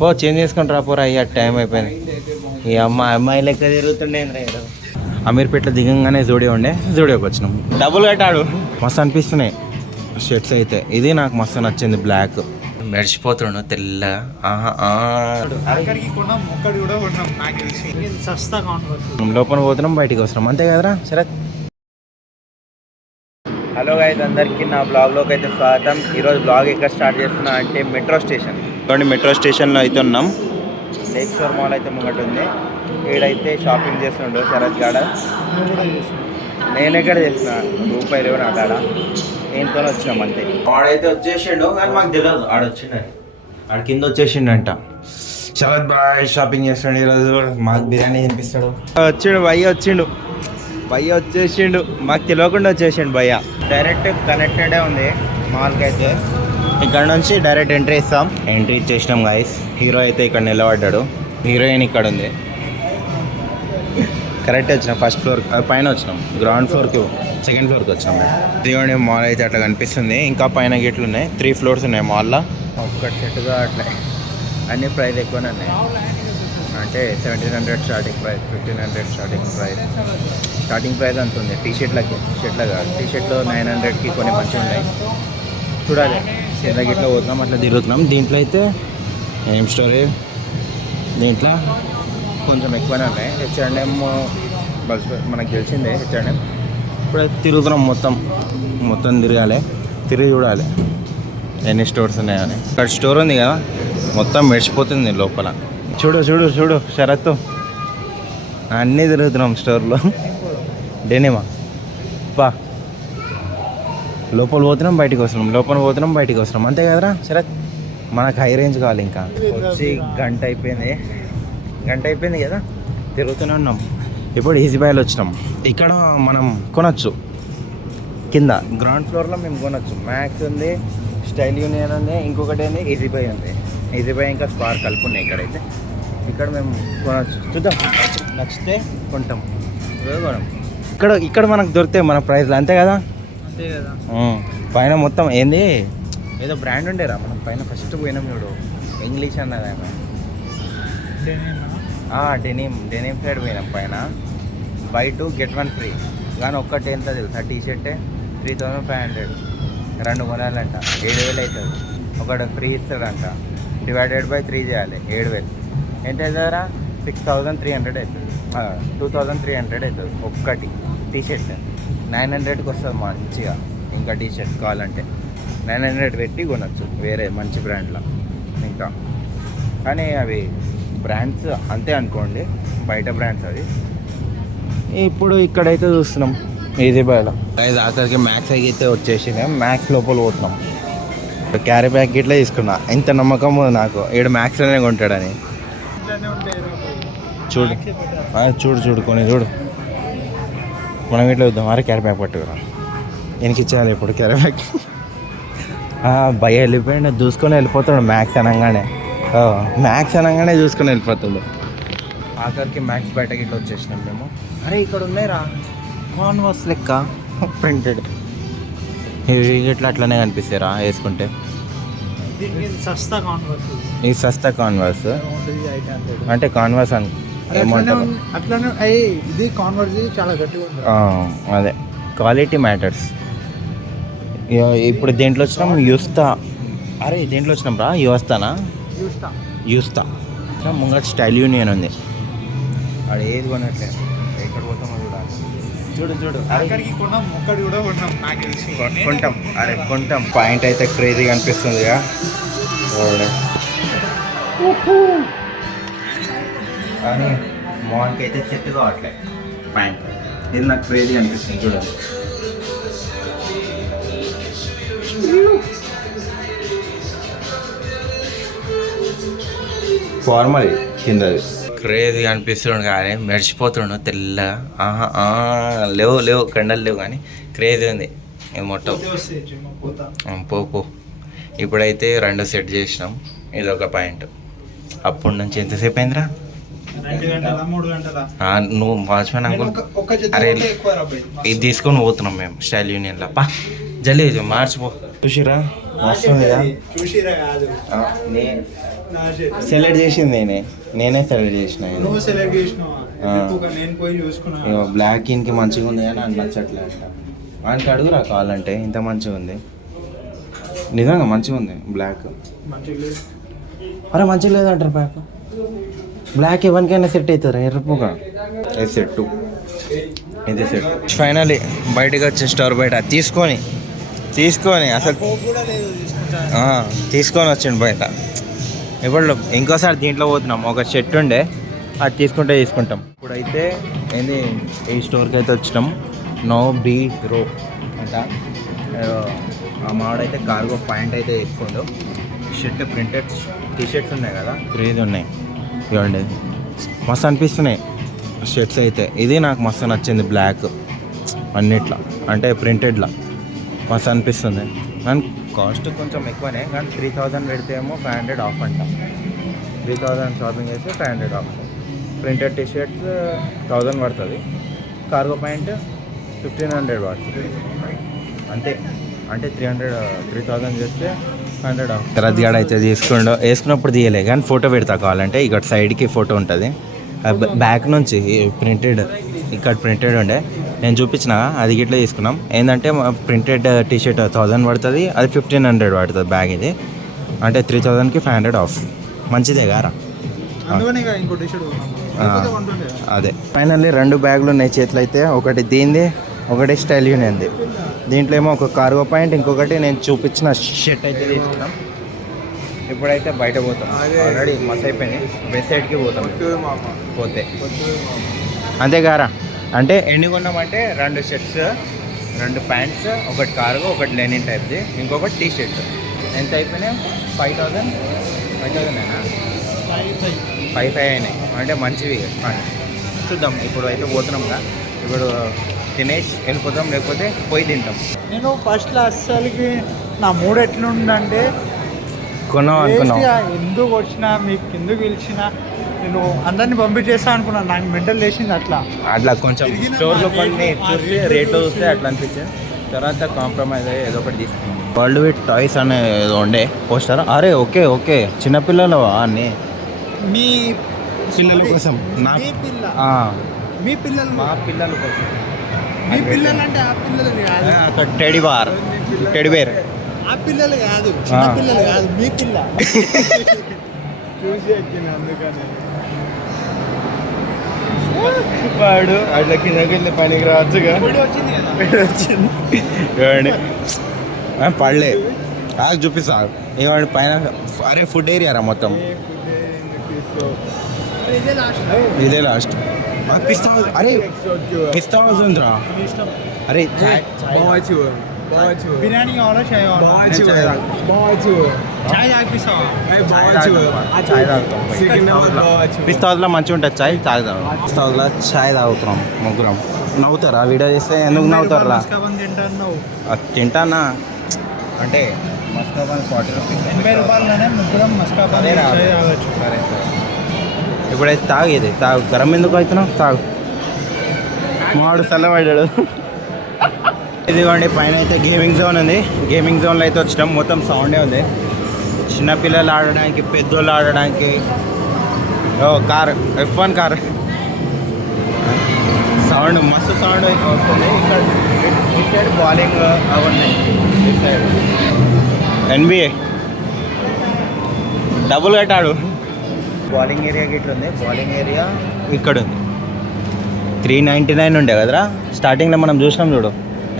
పో చేంజ్ చేసుకొని రాపోరా అయ్యా టైం అయిపోయింది. ఈ అమ్మాయి లెక్క తిరుగుతుండే అమీర్పేటలో దిగంగానే జూడియో ఉండే, జూడియోకి వచ్చినాం. డబ్బులు కట్టాడు. మస్తు అనిపిస్తున్నాయి షర్ట్స్ అయితే. ఇది నాకు మస్తు నచ్చింది, బ్లాక్. మెరిచిపోతున్నాడు తెల్లగా. లోపల పోతున్నాం, బయటికి వస్తున్నాం, అంతే కదరా శరత్. హలో గైస్, అందరికీ నా బ్లాగ్లోకి అయితే స్వాగతం. ఈరోజు బ్లాగ్ ఎక్కడ స్టార్ట్ చేస్తున్నా అంటే మెట్రో స్టేషన్. చూడండి, మెట్రో స్టేషన్లో అయితే ఉన్నాం. లేక్ షోర్ మాల్ అయితే ముంగట ఉంది. ఈడైతే షాపింగ్ చేస్తుండో శరత్ గాడ. నేను ఎక్కడ చేసిన రూపాయలు లేవు నా కాడ. ఏంతో వచ్చినాం అంతే. ఆడైతే వచ్చేసిండు కానీ మాకు తెలియదు ఆడొచ్చిండని. ఆడ కింద వచ్చేసిండంట. శరత్ బాయ్ షాపింగ్ చేస్తాడు ఈరోజు. మాకు బిర్యానీ తినిపిస్తాడు. వచ్చిండు భయ్య, వచ్చిండు భయ్య, వచ్చేసిండు. మాకు తెలియకుండా వచ్చేసిండు భయ్య. డైరెక్ట్ కనెక్టెడే ఉంది మాల్కి అయితే. ఇక్కడ నుంచి డైరెక్ట్ ఎంట్రీ ఇస్తాం. ఎంట్రీ ఇచ్చేసినాం గైస్. హీరో అయితే ఇక్కడ నిలబడ్డాడు, హీరోయిన్ ఇక్కడ ఉంది. కరెక్ట్ వచ్చినాం. ఫస్ట్ ఫ్లోర్ పైన వచ్చినాం, గ్రౌండ్ ఫ్లోర్కి సెకండ్ ఫ్లోర్కి వచ్చినాం మేము. ఇదిగోండి మాల్ అయితే అట్లా కనిపిస్తుంది. ఇంకా పైన గేట్లు ఉన్నాయి, 3 ఫ్లోర్స్ ఉన్నాయి మాల్లో. ఒక్కటి సెట్గా అట్లా అన్ని ప్రైస్ ఎక్కువనే ఉన్నాయి. అంటే 1700 starting price, 1500 starting price. Starting price అంత ఉంది. టీషర్ట్లకి, షర్ట్ల కాదు, టీషర్ట్లు 900కి కొన్ని మంచిగా ఉన్నాయి. చూడాలి. కింద గిట్లా పోతున్నాం, అట్లా తిరుగుతున్నాం. దీంట్లో అయితే ఏం స్టోరీ, దీంట్లో కొంచెం ఎక్కువనే ఉన్నాయి. H&M మనకు తెలిసిందే, H&M. ఇప్పుడు తిరుగుతున్నాం, మొత్తం తిరగాలి, తిరిగి చూడాలి ఎన్ని స్టోర్స్ ఉన్నాయని. ఇక్కడ స్టోర్ ఉంది కదా, మొత్తం మెరిచిపోతుంది లోపల. చూడు శరత్, అన్నీ తిరుగుతున్నాం స్టోర్లో. డెనిమా బా. లోపల పోతున్నాం, బయటికి వస్తున్నాం, అంతే కదరా శరత్. మనకు హై రేంజ్ కావాలి. ఇంకా వచ్చి గంట అయిపోయింది కదా, తిరుగుతూనే ఉన్నాం. ఇప్పుడు ఈజీ బైలో వచ్చినాం. ఇక్కడ మనం కొనచ్చు. కింద గ్రౌండ్ ఫ్లోర్లో మేము కొనచ్చు. మ్యాక్స్ ఉంది, స్టైల్ యూనియన్ ఉంది, ఇంకొకటి ఏంది ఈజీ బై ఉంది. ఈజీ బై ఇంకా స్పార్క్ కలిపి ఉన్నాయి ఇక్కడైతే. ఇక్కడ మేము కొనచ్చు. చూద్దాం, నచ్చితే కొంటాం. ఇక్కడ మనకు దొరికితే మన ప్రైస్లో, అంతే కదా. పైన మొత్తం ఏంది ఏదో బ్రాండ్ ఉండేరా. మనం పైన ఫస్ట్ పోయినాం చూడు, ఇంగ్లీష్ అన్నది డెనిమ్ సైడ్ పోయినాం. పైన బై 2 get 1 ఫ్రీ. కానీ ఒక్కటి ఎంత తెలుసా, టీషర్టే 3500. 2 కొనాలంట 7000 అవుతుంది. ఒకటి ఫ్రీ ఇస్తాడంట. డివైడెడ్ బై 3 చేయాలి, 7000. ఎంత అవుతుందా, 6300 అవుతుంది. 2300 అవుతుంది ఒక్కటి టీషర్ట్. 900కి వస్తుంది మంచిగా. ఇంకా టీషర్ట్ కావాలంటే 900 పెట్టి కొనవచ్చు వేరే మంచి బ్రాండ్లో. ఇంకా కానీ అవి బ్రాండ్స్ అంతే అనుకోండి, బయట బ్రాండ్స్ అవి. ఇప్పుడు ఇక్కడైతే చూస్తున్నాం ఈజీ బైలో. ఆఖరికి మ్యాక్స్ అయితే వచ్చేసింది. మ్యాక్స్ లోపల పోతున్నాం. క్యారీ బ్యాగ్ ఇట్లా తీసుకున్నా. ఎంత నమ్మకం నాకు, ఈడు మ్యాక్స్లోనే కొంటాడని. చూడు కొని చూడు. మనం ఇట్లా వద్దాం. అరే క్యారీ బ్యాగ్ పట్టుకురా, వెనక్కి ఇచ్చేయాలి ఇప్పుడు క్యారీ బ్యాగ్. భయ వెళ్ళిపోయింది, చూసుకొని వెళ్ళిపోతాడు. మ్యాక్స్ అనగానే చూసుకొని వెళ్ళిపోతాడు. ఆఖరికి మ్యాక్స్ బయటకి ఇట్లా వచ్చేసినాం మేము. అరే ఇక్కడ ఉన్నాయిరా కాన్వాస్ లెక్క ప్రింటెడ్. ఇవి ఇట్లా అట్లనే కనిపిస్తాయిరా వేసుకుంటే. ఇది సస్తా కాన్వాస్ అంటే కాన్వాస్ అని ఏమంటారు. అదే క్వాలిటీ మ్యాటర్స్. ఇప్పుడు దేంట్లో వచ్చినాం, యూస్తా. అరే దేంట్లో వచ్చినాం రా, యూస్తా. ముంగట స్టైల్ యూనియన్ ఉంది. అది ఏది కొనట్లేదు. ఎక్కడ పోతామో చూడు. కొంటాం. పాయింట్ అయితే క్రేజీగా అనిపిస్తుంది. కానీ మోహన్కి అయితే సెట్ కావట్లేదు పాయింట్. ఇది నాకు క్రేజీ అనిపిస్తుంది. చూడండి, ఫార్మల్ కిందది క్రేజీ అనిపిస్తున్నాడు. కానీ మెరిచిపోతున్నాడు తెల్లగా. లేవు కండలు లేవు, కానీ క్రేజీ ఉంది. ఇది మొత్తం పో. ఇప్పుడైతే 2 సెట్ చేసినాం. ఇది ఒక పాయింట్. అప్పటి నుంచి ఎంతసేపు అయిందిరా, 2 గంటల 3 గంటల. నువ్వు వాచ్మెన్ అనుకో. అరే ఇది తీసుకొని పోతున్నాం మేము స్టైల్ యూనియన్లో. జల్దీ మార్చిపో. చూసిరా వస్తుంది. సెలెక్ట్ చేసింది నేనే సెలెక్ట్ చేసిన ఇది. నువ్వు సెలెక్ట్ చేసినావా ఆ. ఎక్కువగా నేను పోయి చూసుకున్నా ఇగో బ్లాక్ ఇంకి మంచిగా ఉంది కానీ నాకు నచ్చట్లే అంట. ఆయనకి అడుగురా కావాలంటే ఇంత మంచిగా ఉంది, నిజంగా మంచిగా ఉంది బ్లాక్. మంచిగా లేదు. అరే మంచిగా లేదంటారు ప్యాక్. బ్లాక్ ఎవరికైనా సెట్ అవుతారా ఎర్రపుగా. ఇది సెట్, ఇది సెట్. ఫైనలీ బయటకు వచ్చే స్టోర్ బయట తీసుకొని అసలు పోపు కూడా లేదు తీసుకుంటా. తీసుకొని వచ్చిండు బయట. ఇప్పుడు ఇంకోసారి దీంట్లో పోతున్నాం. ఒక షర్ట్ ఉండే అది తీసుకుంటాం. ఇప్పుడైతే ఏంది ఈ స్టోర్కి అయితే వచ్చినాం. నో బీ రో అంట. ఆ మావాడైతే కార్గో ప్యాంట్ అయితే వేసుకోండు. షర్ట్ ప్రింటెడ్ టీషర్ట్స్ ఉన్నాయి కదా, క్రేజ్ ఉన్నాయి. ఇవ్వండి మస్తు అనిపిస్తున్నాయి షర్ట్స్ అయితే. ఇది నాకు మస్తు నచ్చింది, బ్లాక్ అన్నిట్లా అంటే ప్రింటెడ్లా మస్తు అనిపిస్తుంది. కానీ కాస్ట్ కొంచెం ఎక్కువనే, కానీ 3000 పెడితే ఏమో 500 ఆఫ్ అంట. 3000 షాపింగ్ చేస్తే 500 ఆఫ్. ప్రింటెడ్ టీషర్ట్స్ 1000 పడుతుంది, కార్గో ప్యాంట్ 1500 పడుతుంది అంతే. అంటే 3000 చేస్తే 100 ఆఫ్. రద్దిగాడ అయితే వేసుకున్నప్పుడు తీయలే, కానీ ఫోటో పెడతా కావాలంటే. ఇక్కడ సైడ్కి ఫోటో ఉంటుంది, బ్యాక్ నుంచి ప్రింటెడ్. ఇక్కడ ప్రింటెడ్ ఉండే నేను చూపించిన, అది గిట్లా తీసుకున్నాం. ఏంటంటే ప్రింటెడ్ టీషర్ట్ 1000 పడుతుంది, అది 1500 పడుతుంది బ్యాగ్. ఇది అంటే 3000కి 500 ఆఫ్. మంచిదే గారా. అందుకని ఇక ఇంకో టీషర్ట్ అదే ఫైనల్లీ 2 బ్యాగులు ఉన్నాయి చేతిలో అయితే. ఒకటి దీనిది, ఒకటి స్టైల్ యూనియన్ది. దీంట్లో ఏమో ఒక కార్గో పాయింట్, ఇంకొకటి నేను చూపించిన షర్ట్ అయితే తీసుకున్నాం. ఇప్పుడైతే బయట పోతాం. ఆల్రెడీ మస్తు అయిపోయింది. వెస్ట్ సైడ్కి పోతాం పోతే అంతేగారా. అంటే ఎన్ని కొన్నామంటే 2 షర్ట్స్, 2 ప్యాంట్స్, ఒకటి కార్గో, ఒకటి లెనిన్ టైప్ది, ఇంకొకటి టీ షర్ట్. ఎంత అయిపోయినాయి? 5000 అయినా 5 అయినాయి. అంటే మంచివి చూద్దాం. ఇప్పుడు అయితే పోతున్నాం కదా, ఇప్పుడు తినేసి వెళ్ళిపోతాం, లేకపోతే పోయి తింటాం. నేను ఫస్ట్లో అస్సలకి నా మూడు ఎట్లుందంటే కొన్నాం అనుకున్నాం. ఎందుకు వచ్చినా మీకు ఎందుకు పిలిచినా నేను అందరిని పంపించేస్తా అనుకున్నాను. నాకు మెంటల్ లేచింది అట్లా కొంచెం స్టోర్లో కొన్ని చూసి రేట్లు చూస్తే అట్లా అనిపించింది. తర్వాత కాంప్రమైజ్ అయ్యి ఏదో ఒకటి తీసుకున్నాం. వరల్డ్ విత్ టాయ్స్ అనే ఏదో ఉండే పోస్టర్. అరే ఓకే చిన్నపిల్లలు అన్నీ మీ పిల్లల కోసం. మీ పిల్లలు మా పిల్లల కోసం. మీ పిల్లలు అంటే ఆ పిల్లలు కాదు, అక్కడ టెడీ బేర్ ఆ పిల్లలు కాదు, చిన్న పిల్లలు కాదు, మీ పిల్ల చూసి ఎక్కిన. అందుకని వాడు అట్లా కిందకి పనికి రావచ్చుగా. వచ్చింది పడలే. చూపిస్తా ఏమంటే పైన. అరే ఫుడ్ ఏరియా రా మొత్తం. ఇదే లాస్ట్. అరే పిస్తా హౌస్ ఉందిరా. అరే బిర్యానీ కావాలా చాయ్ కావాలా? చాయ్ తాగిపిస్తావా? పిస్తా హౌస్లో మంచిగా ఉంటుంది చాయ్. తాగుతాం పిస్తా హౌస్లో చాయ్ తాగుతున్నాం ముగ్గురం. నవ్వుతారా వీడియో చేస్తే? ఎందుకు నవ్వుతారా? తింటానా అంటే మస్కాబాన్ 40 రూపీస్. 80 రూపాయలనే ముగ్గురం మస్కాబాన్ చాయ్ తాగొచ్చు. సరే ఇప్పుడైతే తాగేది తాగు. గరం ఎందుకు అవుతున్నావు? తాగు. మాడు చల్లబడ్డాడు. ఇదిగోండి పైన అయితే గేమింగ్ జోన్ ఉంది. గేమింగ్ జోన్లో అయితే వచ్చినాం. మొత్తం సౌండే ఉంది. చిన్నపిల్లలు ఆడడానికి, పెద్దోళ్ళు ఆడడానికి. కార్ F1 కార్ సౌండ్ మస్తు సౌండ్ వస్తుంది. ఇక్కడ ఇటు సైడ్ బౌలింగ్ అవి ఉన్నాయి. ఇటు సైడ్ NBA డబుల్ కట్టాడు. బౌలింగ్ ఏరియా ఇట్లా ఉంది. బౌలింగ్ ఏరియా ఇక్కడ ఉంది. 399 ఉండే కదరా స్టార్టింగ్లో మనం చూసినాం చూడు,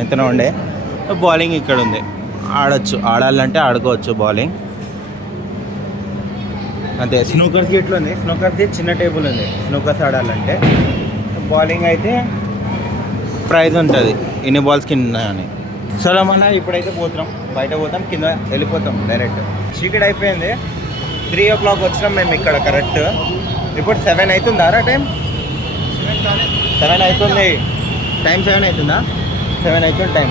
ఎంతనో ఉండే. బౌలింగ్ ఇక్కడ ఉంది. ఆడాలంటే ఆడుకోవచ్చు బౌలింగ్ అంతే. స్నూకర్స్కి ఇట్లా ఉంది. స్నూకర్స్కి చిన్న టేబుల్ ఉంది స్నూకర్స్ ఆడాలంటే. బౌలింగ్ అయితే ప్రైజ్ ఉంటుంది, ఎన్ని బాల్స్ కింద అని. సరే మన ఇప్పుడైతే పోతున్నాం, బయట పోతాం, కింద వెళ్ళిపోతాం డైరెక్ట్. చీకటి అయిపోయింది. 3 o'clock వచ్చినాం మేము ఇక్కడ కరెక్ట్. ఇప్పుడు 7 అవుతుందా రా టైం? 7 అవుతుంది టైం. 7 అవుతుందా? 7 అవుతుంది టైం.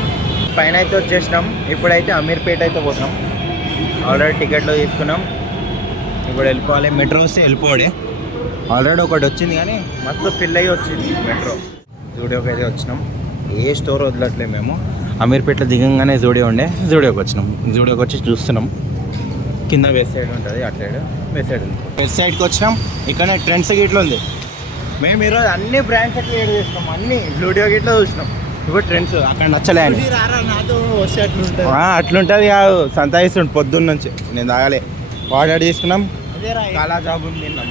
పైన అయితే వచ్చేసినాం. ఇప్పుడైతే అమీర్పేట అయితే పోతున్నాం. ఆల్రెడీ టికెట్లో తీసుకున్నాం. ఇప్పుడు వెళ్ళిపోవాలి. మెట్రో వస్తే వెళ్ళిపోడే. ఆల్రెడీ ఒకటి వచ్చింది కానీ మస్తు ఫిల్ అయ్యి వచ్చింది మెట్రో. జూడియోకి అయితే వచ్చినాం. ఏ స్టోర్ వదలట్లే మేము. అమీర్పేటలో దిగంగానే జూడియో ఉండే, జూడియోకి వచ్చినాం. జూడియోకి వచ్చి చూస్తున్నాం. కింద వెస్ట్ సైడ్ ఉంటుంది, అటు సైడ్ వెస్ట్ సైడ్ ఉంది. వెస్ట్ సైడ్కి వచ్చినాం. ఇక్కడ ట్రెండ్స్ గిట్ల ఉంది. మేము ఈరోజు అన్ని బ్రాండ్స్ అట్లా ఏడు చేస్తాం, అన్ని లూడియో గిట్లా చూసినాం. ఇప్పుడు ట్రెండ్స్ అక్కడ నచ్చలే అని నాతో వస్తే అట్లుంటుంది. అట్లుంటుంది కాదు, సంతాయిస్తుండు పొద్దున్న నుంచి. నేను తాగలే, ఆర్డర్ తీసుకున్నాం, చాలా జాబ్ ఉంది తిన్నాం.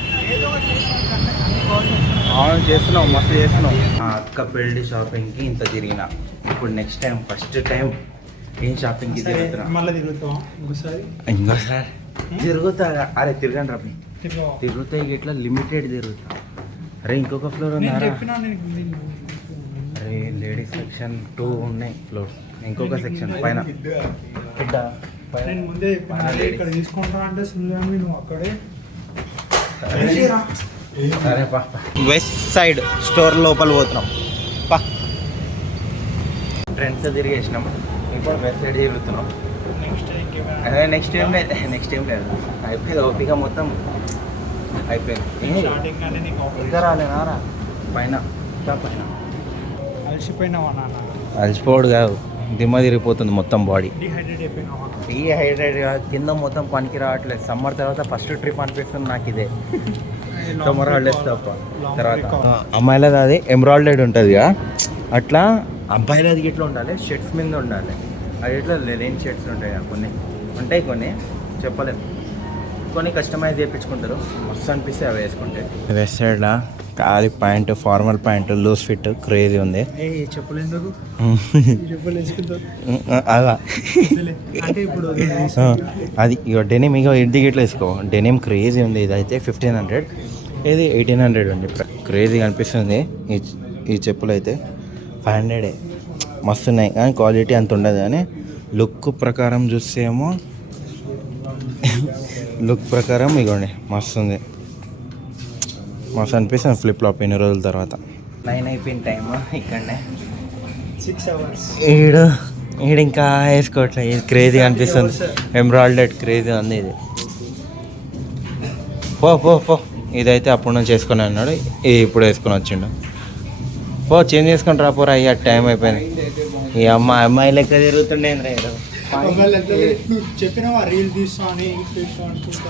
అవును చేస్తున్నాం, మస్తు చేస్తున్నాం. అక్క పెళ్ళి షాపింగ్కి ఇంత తిరిగిన. ఇప్పుడు నెక్స్ట్ టైం ఫస్ట్ టైం ఏం షాపింగ్కి తిరుగుతున్నా. మళ్ళీ తిరుగుతాం ఇంకోసారి. ఇంకోసారి తిరుగుతా. అరే తిరగండి రా, తిరుగుతాయి ఇట్లా లిమిటెడ్ తిరుగుతా. అరే ఇంకొక ఫ్లోర్ ఉన్నారా? అరే లేడీస్ సెక్షన్ 2 ఉన్నాయి ఫ్లోర్, ఇంకొక సెక్షన్ పైన. నేను ముందే ఇక్కడ తీసుకుంటా అంటే నువ్వు అక్కడే. సరే పా. వెస్ట్ సైడ్ స్టోర్ లోపల పోతున్నాం పా. ట్రెండ్స్ తిరిగేసినాం, ఇప్పుడు వెస్ట్ సైడ్ తిరుగుతున్నాం. అదే నెక్స్ట్ టైం లేదు, నెక్స్ట్ టైం లేదు. అయిపోయింది ఓపిక మొత్తం అయిపోయింది. ఇంకా రాలేనారా పైన? పైన అలసిపోయినావా నాన్న? అలసిపోడు కాదు, దిమ్మ తిరిగిపోతుంది మొత్తం బాడీ. డిహైడ్రేట్ అయిపోయినావా? డీహైడ్రేట్ కింద మొత్తం పనికి రావట్లేదు. సమ్మర్ తర్వాత ఫస్ట్ ట్రిప్ అనిపిస్తుంది నాకు ఇదే. సమ్మర్ హాలిడేస్ తప్ప. తర్వాత అమ్మాయిలది అది ఎంబ్రాయిడరీ ఉంటుంది కదా, అట్లా అబ్బాయిలది ఇట్లా ఉండాలి, షర్ట్స్ మీద ఉండాలి. అది ఇట్లా లేని షర్ట్స్ ఉంటాయి కదా, కొన్ని చెప్పలేము. కొన్ని కస్టమైజ్ చేయించుకుంటారు, మస్తు అనిపిస్తే అవి వేసుకుంటే. వెస్ట్ సైడ్లో ఖాళీ pant, formal pant, loose fit crazy ఉంది. చెప్పులు ఎందుకు? చెప్పులు వేసుకుంటారు అలా అంటే ఇప్పుడు అది ఇక డెనిమ్, ఇక ఇది గిట్లా వేసుకో. డెనిమ్ క్రేజీ ఉంది. ఇది అయితే 1500, ఇది 1800 ఉంది. క్రేజీగా అనిపిస్తుంది. ఈ చెప్పులు అయితే 500. మస్తు ఉన్నాయి కానీ క్వాలిటీ అంత ఉండదు. కానీ లుక్ ప్రకారం చూస్తే ఏమో ఇగోండి మస్తు ఉంది, మస్తు అనిపిస్తుంది. ఫ్లిప్ ఫ్లాప్ ఎన్ని రోజుల తర్వాత. 9 అయిపోయిన టైమ్ ఇక్కడనే 6 hours. ఈడు ఇంకా వేసుకోవట్లేదు. ఇది క్రేజీగా అనిపిస్తుంది. ఎంబ్రాయిడరీ క్రేజీ ఉంది ఇది. పో ఇదైతే అప్పుడు నుంచి వేసుకొని అన్నాడు, ఇది ఇప్పుడు వేసుకొని వచ్చిండు. చేంజ్ చేసుకొని రాపోరా, అయ్యా టైం అయిపోయింది. ఈ అమ్మాయి లెక్క తిరుగుతుండే చెప్పినావా రీల్ తీస్తా అని?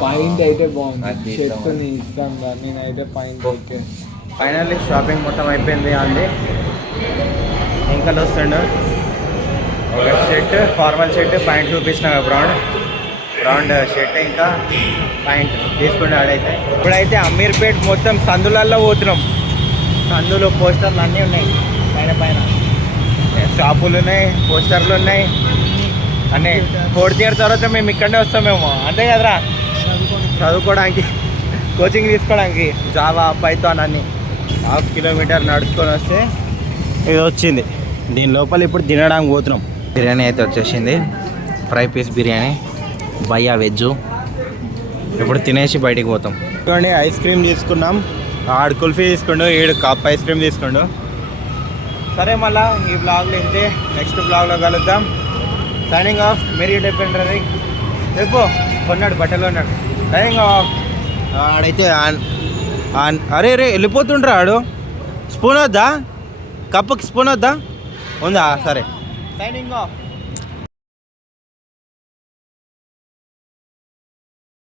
పాయింట్ అయితే బాగుంది, చెప్తుంది ఇస్తాం. నేనైతే పాయింట్ ఓకే. ఫైనల్లీ షాపింగ్ మొత్తం అయిపోయింది అండి. ఇంకా వస్తుండు ఒక షర్ట్, ఫార్మల్ షర్ట్, ప్యాంట్ చూపించిన బ్రౌండ్ షర్ట్ ఇంకా ప్యాంట్ తీసుకుని ఆడైతే. ఇప్పుడైతే అమీర్పేట్ మొత్తం సందులల్లో పోతున్నాం. సందులో పోస్టర్లు అన్నీ ఉన్నాయి, పైన షాపులు ఉన్నాయి, పోస్టర్లు ఉన్నాయి అన్నీ. 4th year తర్వాత మేము ఇక్కడనే వస్తామేమో, అంతే కదరా? చదువుకోవడానికి, కోచింగ్ తీసుకోవడానికి, జావా, పైథాన్ అన్నీ. 1/2 kilometer నడుచుకొని వస్తే ఇది వచ్చింది. దీని లోపల ఇప్పుడు తినడానికి పోతున్నాం. బిర్యానీ అయితే వచ్చేసింది, ఫ్రై పీస్ బిర్యానీ, భయ్యా వెజ్. ఇప్పుడు తినేసి బయటికి పోతాం. చూడండి ఐస్ క్రీమ్ తీసుకున్నాం, ఆడు కుల్ఫీ తీసుకుండు, 7 కప్ ఐస్ క్రీమ్ తీసుకుండు. సరే మళ్ళీ ఈ బ్లాగ్లో ఇంతే, నెక్స్ట్ బ్లాగ్లో కలుద్దాం. Signing off. మీరు డిపెండరీ రేపు కొన్నాడు, బట్టలు ఉన్నాడు. Signing off. ఆడైతే అరే వెళ్ళిపోతుండ్రా ఆడు. స్పూన్ వద్దా? కప్పుకి స్పూన్ వద్దా? ఉందా? సరే సైనింగ్ ఆఫ్.